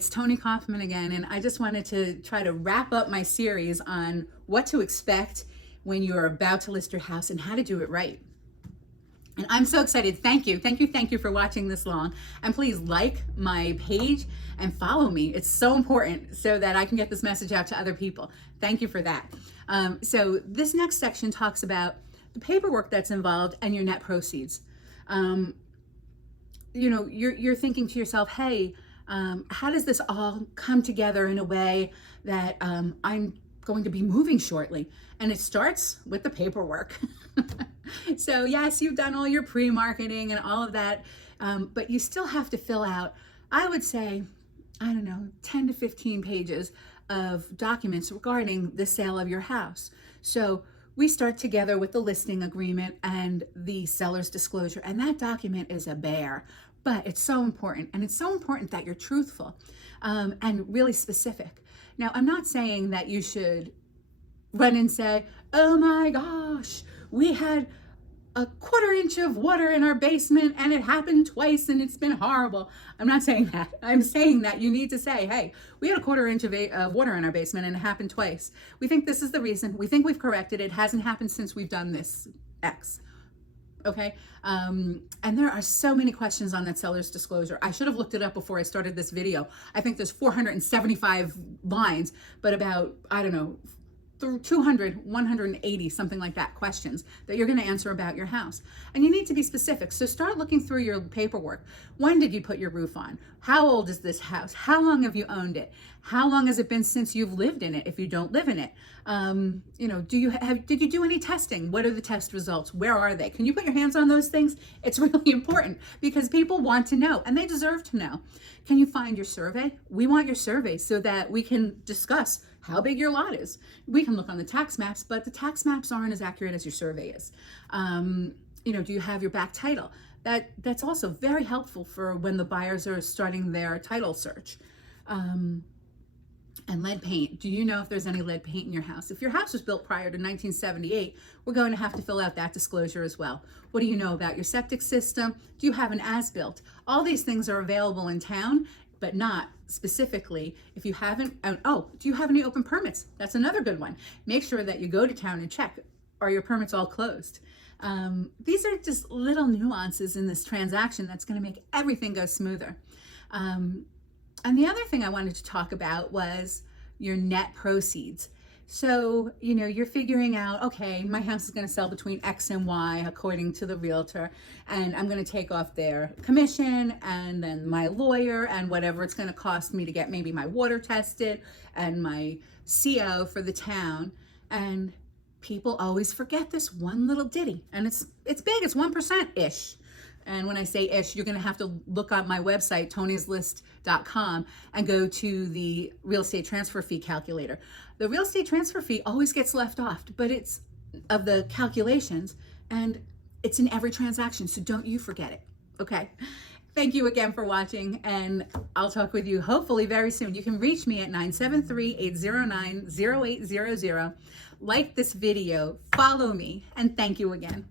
It's Toni Kaufmann again, and I just wanted to try to wrap up my series on what to expect when you're about to list your house and how to do it right. And I'm so excited. Thank you for watching this long. And please like my page and follow me. It's so important so that I can get this message out to other people. Thank you for that. So this next section talks about the paperwork that's involved and your net proceeds. You're thinking to yourself, hey, how does this all come together in a way that I'm going to be moving shortly? And it starts with the paperwork. So yes, you've done all your pre-marketing and all of that, but you still have to fill out, I would say, 10 to 15 pages of documents regarding the sale of your house. So we start together with the listing agreement and the seller's disclosure, and that document is a bear. But it's so important, and it's so important that you're truthful and really specific. Now, I'm not saying that you should run and say, oh my gosh, we had a 1/4 inch of water in our basement and it happened twice and it's been horrible. I'm not saying that. I'm saying that you need to say, hey, we had a 1/4 inch of water in our basement and it happened twice. We think this is the reason. We think we've corrected it. It hasn't happened since we've done this X. Okay. And there are so many questions on that seller's disclosure. I should have looked it up before I started this video. I think there's 475 lines, but about, 200, 180, something like that, questions that you're going to answer about your house. And you need to be specific. So start looking through your paperwork. When did you put your roof on? How old is this house? How long have you owned it? How long has it been since you've lived in it if you don't live in it? Did you do any testing? What are the test results? Where are they? Can you put your hands on those things? It's really important because people want to know and they deserve to know. Can you find your survey? We want your survey so that we can discuss how big your lot is. We can look on the tax maps, but the tax maps aren't as accurate as your survey is. Do you have your back title? That's also very helpful for when the buyers are starting their title search. And lead paint. Do you know if there's any lead paint in your house? If your house was built prior to 1978, we're going to have to fill out that disclosure as well. What do you know about your septic system? Do you have an as-built? All these things are available in town, but not specifically if you haven't. Do you have any open permits? That's another good one. Make sure that you go to town and check. Are your permits all closed? These are just little nuances in this transaction that's going to make everything go smoother. And the other thing I wanted to talk about was your net proceeds. So, you're figuring out, okay, my house is going to sell between X and Y according to the realtor, and I'm going to take off their commission and then my lawyer and whatever it's going to cost me to get maybe my water tested and my CO for the town. And people always forget this one little ditty, and it's big, it's 1%-ish. And when I say ish, you're going to have to look on my website, tonislist.com, and go to the real estate transfer fee calculator. The real estate transfer fee always gets left off, but it's of the calculations, and it's in every transaction. So don't you forget it. Okay. Thank you again for watching, and I'll talk with you hopefully very soon. You can reach me at 973-809-0800. Like this video, follow me, and thank you again.